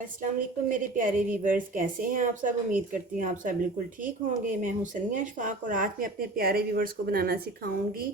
अस्सलाम वालेकुम मेरे प्यारे व्यूवर्स, कैसे हैं आप सब। उम्मीद करती हूँ आप सब बिल्कुल ठीक होंगे। मैं हूँ सनिया अशफाक और आज मैं अपने प्यारे व्यूवर्स को बनाना सिखाऊंगी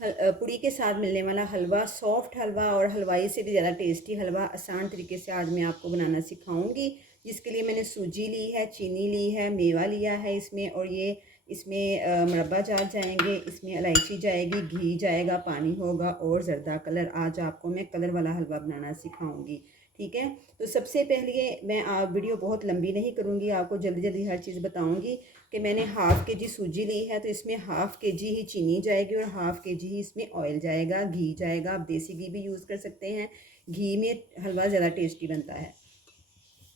पूड़ी के साथ मिलने वाला हलवा। सॉफ्ट हलवा और हलवाई से भी ज़्यादा टेस्टी हलवा आसान तरीके से आज मैं आपको बनाना सिखाऊंगी। जिसके लिए मैंने सूजी ली है, चीनी ली है, मेवा लिया है इसमें, और ये इसमें मुरब्बा जात जाएंगे, इसमें इलायची जाएगी, घी जाएगा, पानी होगा और ज़रदा कलर। आज आपको मैं कलर वाला हलवा बनाना सिखाऊंगी, ठीक है। तो सबसे पहले मैं आप वीडियो बहुत लंबी नहीं करूँगी, आपको जल्दी जल्दी हर चीज़ बताऊँगी कि मैंने हाफ़ के जी सूजी ली है, तो इसमें हाफ़ के जी ही चीनी जाएगी और हाफ़ के जी ही इसमें ऑयल जाएगा, घी जाएगा। आप देसी घी भी यूज़ कर सकते हैं, घी में हलवा ज़्यादा टेस्टी बनता है,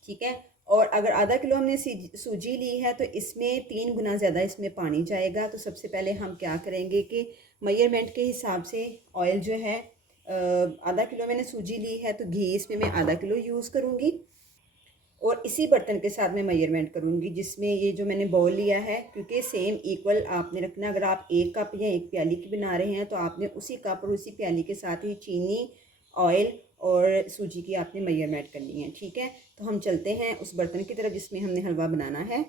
ठीक है। और अगर आधा किलो हमने सूजी ली है तो इसमें 3 गुना ज़्यादा इसमें पानी जाएगा। तो सबसे पहले हम क्या करेंगे कि मेजरमेंट के हिसाब से ऑयल जो है, आधा किलो मैंने सूजी ली है तो घी इसमें मैं आधा किलो यूज़ करूँगी और इसी बर्तन के साथ मैं मेजरमेंट करूँगी जिसमें ये जो मैंने बाउल लिया है, क्योंकि सेम इक्वल आपने रखना। अगर आप 1 कप या 1 प्याली की बना रहे हैं तो आपने उसी कप और उसी प्याली के साथ ही चीनी, ऑयल और सूजी की आपने मेजरमेंट करनी है, ठीक है। तो हम चलते हैं उस बर्तन की तरफ जिसमें हमने हलवा बनाना है।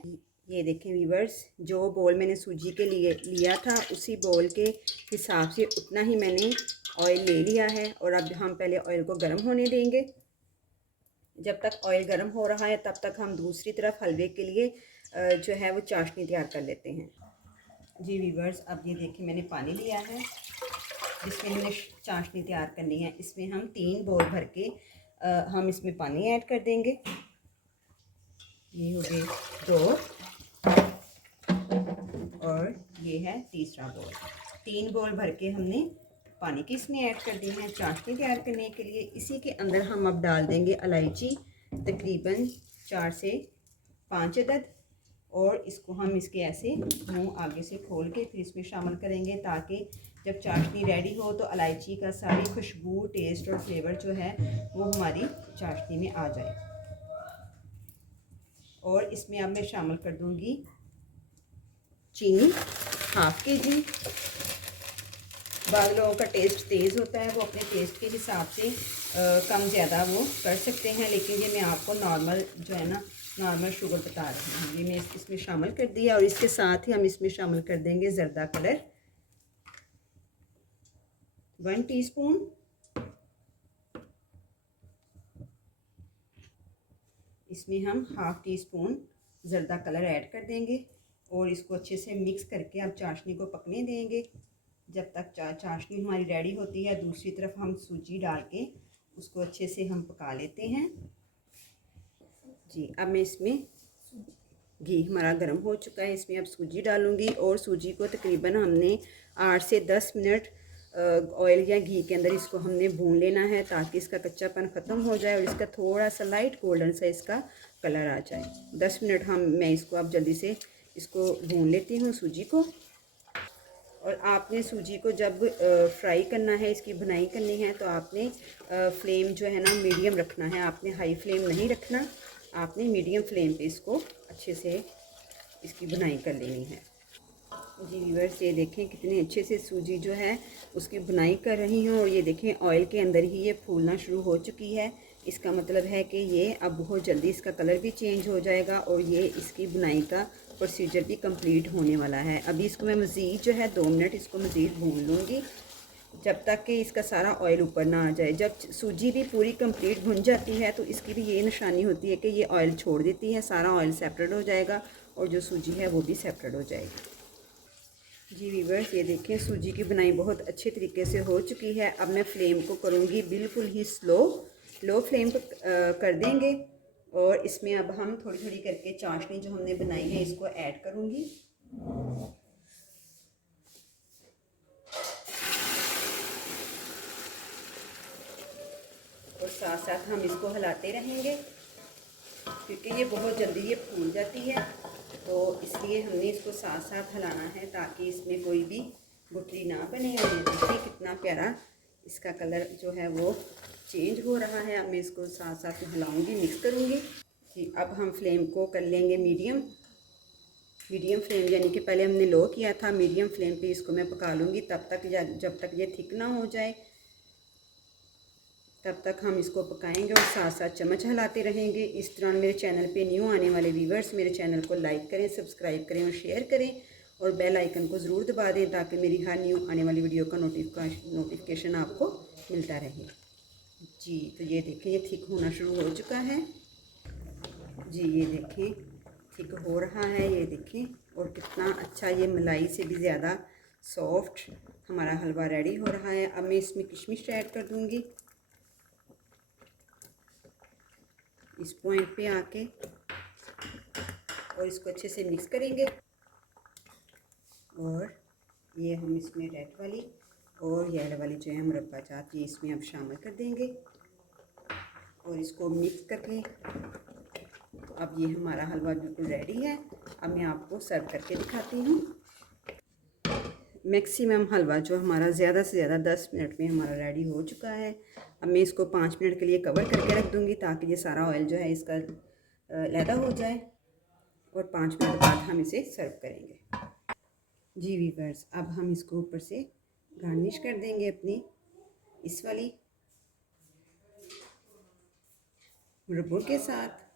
ये देखें व्यूवर्स, जो बोल मैंने सूजी के लिए लिया था उसी बोल के हिसाब से उतना ही मैंने ऑयल ले लिया है। और अब हम पहले ऑयल को गर्म होने देंगे। जब तक ऑयल गर्म हो रहा है तब तक हम दूसरी तरफ हलवे के लिए जो है वो चाशनी तैयार कर लेते हैं। जी व्यूवर्स, अब ये देखिए मैंने पानी लिया है जिसमें हमने चाशनी तैयार करनी है। इसमें हम 3 बोल भर के हम इसमें पानी ऐड कर देंगे। ये हो गए 2 और ये है तीसरा बोल। 3 बोल भर के हमने पानी की इसमें ऐड कर दी है चाशनी तैयार करने के लिए। इसी के अंदर हम अब डाल देंगे इलायची, तकरीबन 4 से 5 अदद, और इसको हम इसके ऐसे मुंह आगे से खोल के फिर इसमें शामिल करेंगे ताकि जब चाशनी रेडी हो तो इलायची का सारी खुशबू, टेस्ट और फ्लेवर जो है वो हमारी चाशनी में आ जाए। और इसमें अब मैं शामिल कर दूंगी चीनी, हाफ़ के जी। बाद लोगों का टेस्ट तेज़ होता है, वो अपने टेस्ट के हिसाब से कम ज़्यादा वो कर सकते हैं, लेकिन ये मैं आपको नॉर्मल जो है ना, नॉर्मल शुगर बता रही हूँ। ये मैं इसमें शामिल कर दिया और इसके साथ ही हम इसमें शामिल कर देंगे ज़रदा कलर 1 टीस्पून। इसमें हम half teaspoon zarda colour add कर देंगे और इसको अच्छे से मिक्स करके अब चाशनी को पकने देंगे। जब तक चाशनी हमारी रेडी होती है दूसरी तरफ हम सूजी डाल के उसको अच्छे से हम पका लेते हैं। जी, अब मैं इसमें घी हमारा गर्म हो चुका है, इसमें अब सूजी डालूंगी और सूजी को तकरीबन हमने 8 से 10 मिनट ऑयल या घी के अंदर इसको हमने भून लेना है ताकि इसका कच्चापन ख़त्म हो जाए और इसका थोड़ा सा लाइट गोल्डन सा इसका कलर आ जाए। 10 मिनट मैं इसको अब जल्दी से इसको भून लेती हूँ सूजी को। और आपने सूजी को जब फ्राई करना है, इसकी भुनाई करनी है, तो आपने फ्लेम जो है ना मीडियम रखना है, आपने हाई फ्लेम नहीं रखना, आपने मीडियम फ्लेम पे इसको अच्छे से इसकी भुनाई कर लेनी है। जी व्यूअर्स, ये देखें कितने अच्छे से सूजी जो है उसकी भुनाई कर रही हूँ और ये देखें ऑयल के अंदर ही ये फूलना शुरू हो चुकी है। इसका मतलब है कि ये अब बहुत जल्दी इसका कलर भी चेंज हो जाएगा और ये इसकी बुनाई का प्रोसीजर भी कंप्लीट होने वाला है। अभी इसको मैं मज़ीद जो है 2 मिनट इसको मज़ीद भून लूँगी जब तक कि इसका सारा ऑयल ऊपर ना आ जाए। जब सूजी भी पूरी कंप्लीट भुन जाती है तो इसकी भी ये निशानी होती है कि ये ऑयल छोड़ देती है, सारा ऑयल सेपरेट हो जाएगा और जो सूजी है वो भी सेपरेट हो जाएगी। जी वीवर्स, ये देखें सूजी की बुनाई बहुत अच्छे तरीके से हो चुकी है। अब मैं फ्लेम को करूँगी बिल्कुल ही लो फ्लेम पर कर देंगे और इसमें अब हम थोड़ी थोड़ी करके चाशनी जो हमने बनाई है इसको ऐड करूँगी। और साथ साथ हम इसको हिलाते रहेंगे क्योंकि ये बहुत जल्दी ये फूल जाती है, तो इसलिए हमने इसको साथ साथ हिलाना है ताकि इसमें कोई भी गुठली ना बने। और ये देखिए कितना प्यारा इसका कलर जो है वो चेंज हो रहा है। अब मैं इसको साथ साथ हिलाऊंगी, मिक्स करूँगी। जी, अब हम फ्लेम को कर लेंगे मीडियम फ्लेम, यानी कि पहले हमने लो किया था, मीडियम फ्लेम पे इसको मैं पका लूँगी तब तक जब तक ये थिक ना हो जाए, तब तक हम इसको पकाएंगे और साथ साथ चम्मच हिलाते रहेंगे। इस दौरान मेरे चैनल पे न्यू आने वाले व्यूवर्स मेरे चैनल को लाइक करें, सब्सक्राइब करें और शेयर करें और बेल आइकन को ज़रूर दबा दें ताकि मेरी हर न्यू आने वाली वीडियो का नोटिफिकेशन आपको मिलता रहे। जी तो ये देखें, ये थिक होना शुरू हो चुका है। जी ये देखें थिक हो रहा है, ये देखें, और कितना अच्छा ये मलाई से भी ज़्यादा सॉफ्ट हमारा हलवा रेडी हो रहा है। अब मैं इसमें किशमिश ऐड कर दूंगी इस पॉइंट पे आके, और इसको अच्छे से मिक्स करेंगे। और ये हम इसमें रेड वाली और येलो वाली जो है मुरब्बा जात ये इसमें अब शामिल कर देंगे और इसको मिक्स करके अब ये हमारा हलवा बिल्कुल रेडी है। अब मैं आपको सर्व करके दिखाती हूँ। मैक्सिमम हलवा जो हमारा ज़्यादा से ज़्यादा 10 मिनट में हमारा रेडी हो चुका है। अब मैं इसको 5 मिनट के लिए कवर करके रख दूँगी ताकि ये सारा ऑयल जो है इसका लैदा हो जाए और 5 मिनट बाद हम इसे सर्व करेंगे। जी व्यूअर्स, अब हम इसको ऊपर से गार्निश कर देंगे अपनी इस वाली मुरब्बों के साथ।